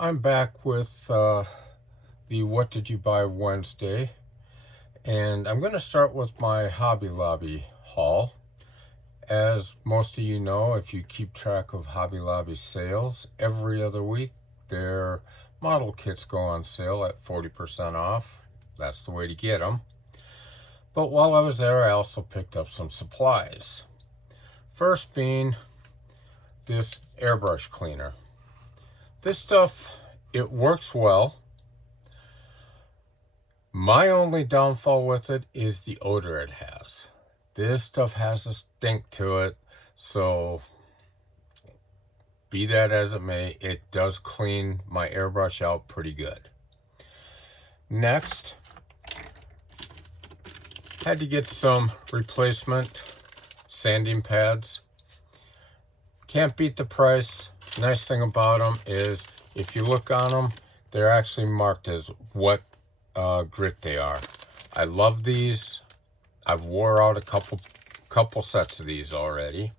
I'm back with the What Did You Buy Wednesday, and I'm going to start with my Hobby Lobby haul. As most of you know, if you keep track of Hobby Lobby sales, every other week their model kits go on sale at 40% off. That's the way to get them. But while I was there, I also picked up some supplies. First being this airbrush cleaner. This stuff, it works well. My only downfall with it is the odor it has. This stuff has a stink to it, so be that as it may, it does clean my airbrush out pretty good. Next, had to get some replacement sanding pads. Can't beat the price. Nice thing about them is if you look on them, they're actually marked as what grit they are. I love these. I've wore out a couple sets of these already.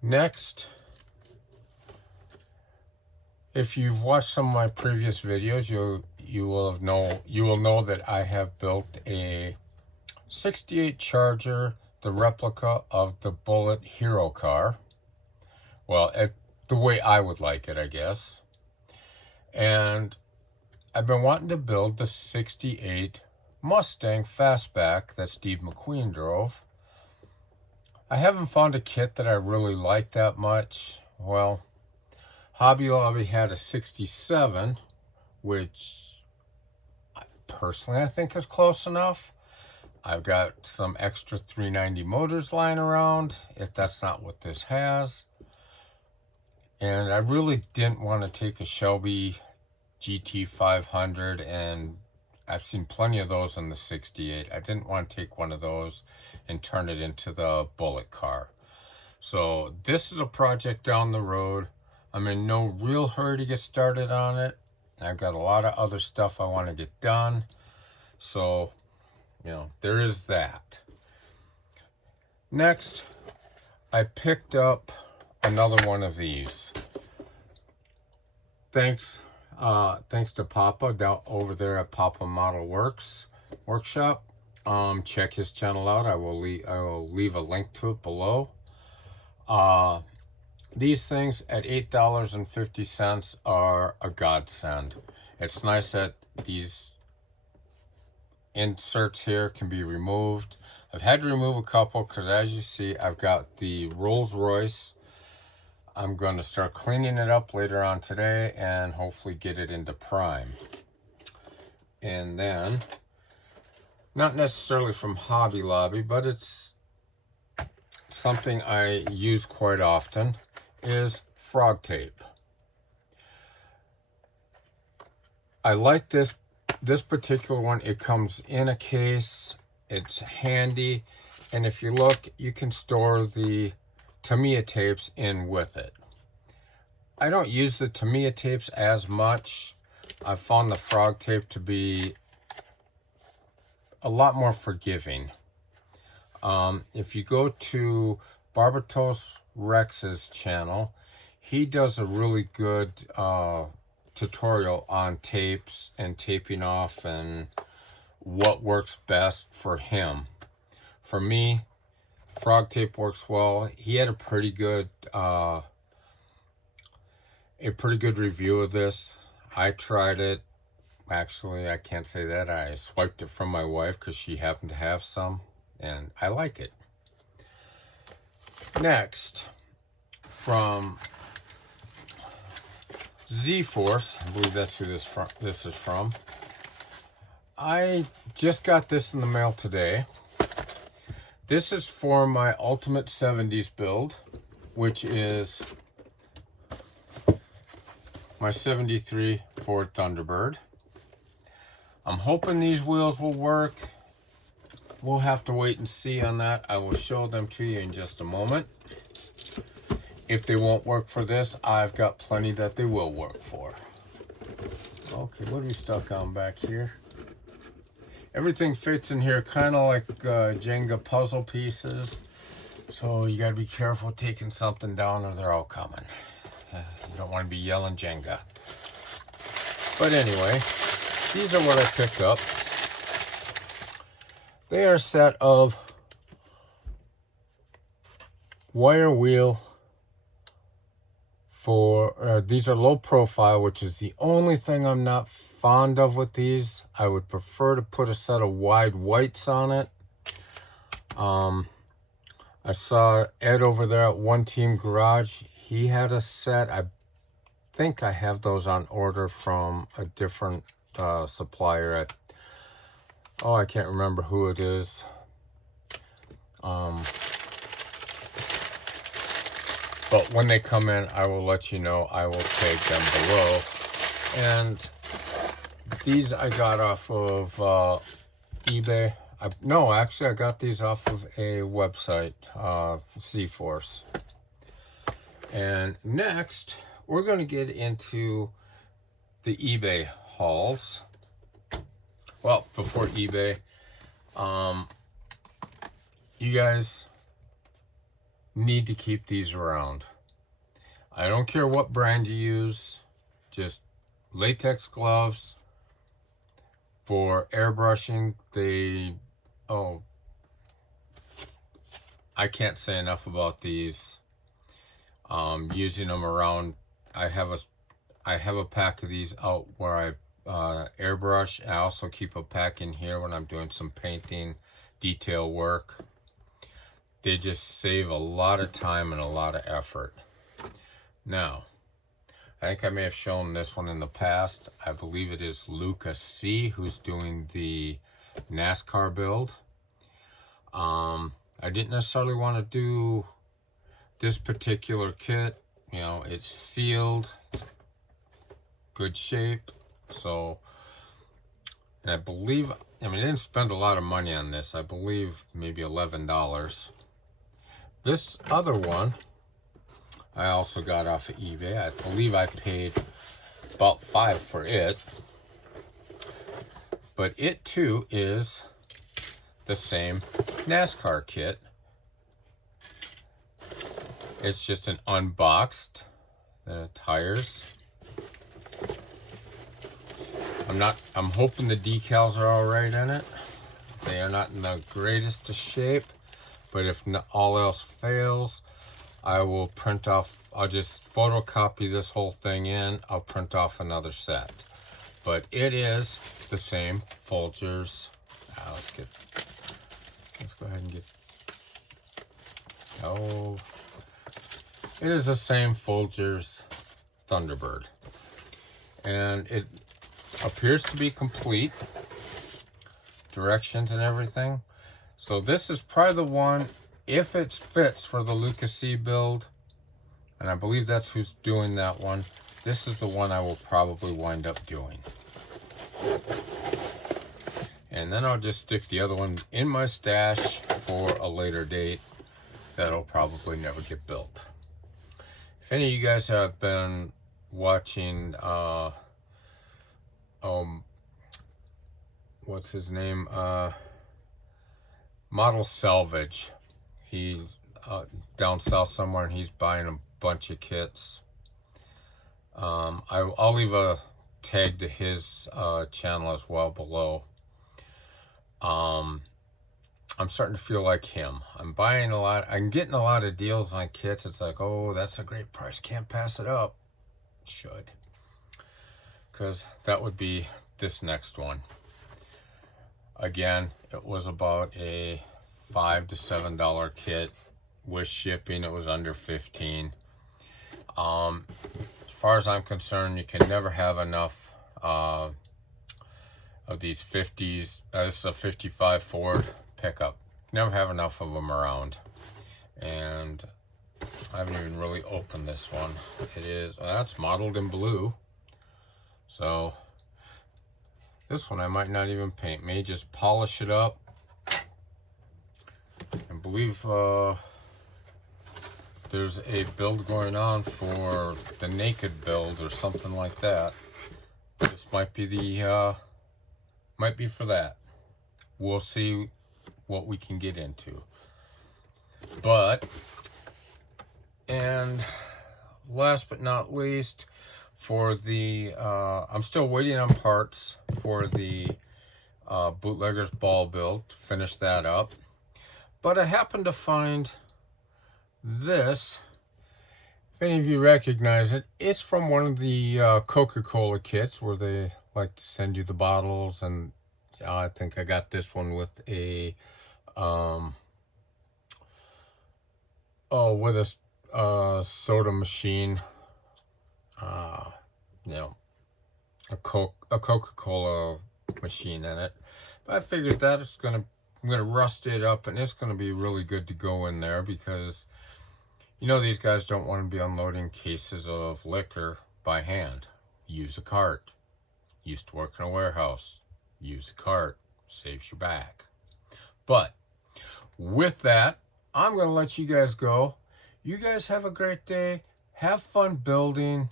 Next, if you've watched some of my previous videos, you will know that I have built a 68 Charger, the replica of the Bullitt Hero car. Well, the way I would like it, I guess. And I've been wanting to build the 68 Mustang Fastback that Steve McQueen drove. I haven't found a kit that I really like that much. Well, Hobby Lobby had a 67, which personally I think is close enough. I've got some extra 390 motors lying around, if that's not what this has. And I really didn't want to take a Shelby GT500, and I've seen plenty of those in the 68. I didn't want to take one of those and turn it into the Bullitt car. So this is a project down the road. I'm in no real hurry to get started on it. I've got a lot of other stuff I want to get done. So, there is that. Next, I picked up another one of these. Thanks to Papa down over there at Papa Model Workshop. Check his channel out. I will leave a link to it below. These things at $8.50 are a godsend. It's nice that these inserts here can be removed. I've had to remove a couple because, as you see, I've got the Rolls Royce. I'm going to start cleaning it up later on today and hopefully get it into prime. And then, not necessarily from Hobby Lobby, but it's something I use quite often, is frog tape. I like this particular one. It comes in a case. It's handy. And if you look, you can store the Tamiya tapes in with it. I don't use the Tamiya tapes as much. I found the frog tape to be a lot more forgiving. If you go to Barbatos Rex's channel, he does a really good tutorial on tapes and taping off and what works best for him. For me, frog tape works well. He had a pretty good review of this. I tried it. Actually, I can't say that. I swiped it from my wife because she happened to have some, and I like it. Next, from Z-Force, I believe that's who this is from. I just got this in the mail today. This is for my Ultimate 70s build, which is my 73 Ford Thunderbird. I'm hoping these wheels will work. We'll have to wait and see on that. I will show them to you in just a moment. If they won't work for this, I've got plenty that they will work for. Okay, what are we stuck on back here? Everything fits in here kind of like Jenga puzzle pieces. So you got to be careful taking something down or they're all coming. You don't want to be yelling Jenga. But anyway, these are what I picked up. They are a set of wire wheel for, these are low profile, which is the only thing I'm not fond of with these. I would prefer to put a set of wide whites on it. I saw Ed over there at One Team Garage. He had a set. I think I have those on order from a different supplier at, oh, I can't remember who it is. But when they come in, I will let you know. I will tag them below. And these I got off of eBay. No, actually, I got these off of a website, C-Force. And next, we're going to get into the eBay hauls. Well, before eBay, you guys need to keep these around. I don't care what brand you use, just latex gloves for airbrushing. I can't say enough about these. Using them around, I have a pack of these out where I airbrush. I also keep a pack in here when I'm doing some painting, detail work. They just save a lot of time and a lot of effort. Now, I think I may have shown this one in the past. I believe it is Lucas C who's doing the NASCAR build. I didn't necessarily want to do this particular kit. You know, it's sealed, it's good shape. So, and I believe, I didn't spend a lot of money on this. I believe maybe $11. This other one, I also got off of eBay. I believe I paid about $5 for it. But it too is the same NASCAR kit. It's just an unboxed tires. I'm hoping the decals are all right in it. They are not in the greatest of shape. But if not, all else fails, I will print off, I'll just photocopy this whole thing in. I'll print off another set. But it is the same Folgers. Let's go ahead and get, it is the same Folgers Thunderbird. And it appears to be complete. Directions and everything. So this is probably the one, if it fits for the Lucas C build, and I believe that's who's doing that one, this is the one I will probably wind up doing. And then I'll just stick the other one in my stash for a later date that'll probably never get built. If any of you guys have been watching, what's his name? Model Salvage. He's down south somewhere and he's buying a bunch of kits. I'll leave a tag to his channel as well below. I'm starting to feel like him. I'm buying a lot. I'm getting a lot of deals on kits. It's like, oh, that's a great price. Can't pass it up. Should. Because that would be this next one. Again, it was about a $5 to $7 kit. With shipping, it was under $15. As far as I'm concerned, you can never have enough of these 50s. This is a 55 Ford pickup. Never have enough of them around. And I haven't even really opened this one. It is, well, that's modeled in blue. So this one I might not even paint, may just polish it up. I believe there's a build going on for the naked build or something like that. This might be the might be for that. We'll see what we can get into. But, and last but not least, for the, I'm still waiting on parts for the Bootlegger's ball build to finish that up. But I happened to find this. If any of you recognize it, it's from one of the Coca-Cola kits where they like to send you the bottles, and I think I got this one with a with a soda machine, you know, a Coca-Cola machine in it. But I figured that I'm gonna rust it up, and it's gonna be really good to go in there, because you know these guys don't want to be unloading cases of liquor by hand. Use a cart. Used to work in a warehouse. Use a cart. Saves you back. But with that, I'm going to let you guys go. You guys have a great day. Have fun building.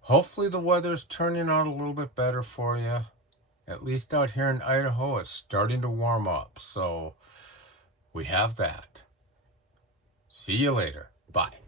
Hopefully the weather's turning out a little bit better for you. At least out here in Idaho, it's starting to warm up. So we have that. See you later. Bye.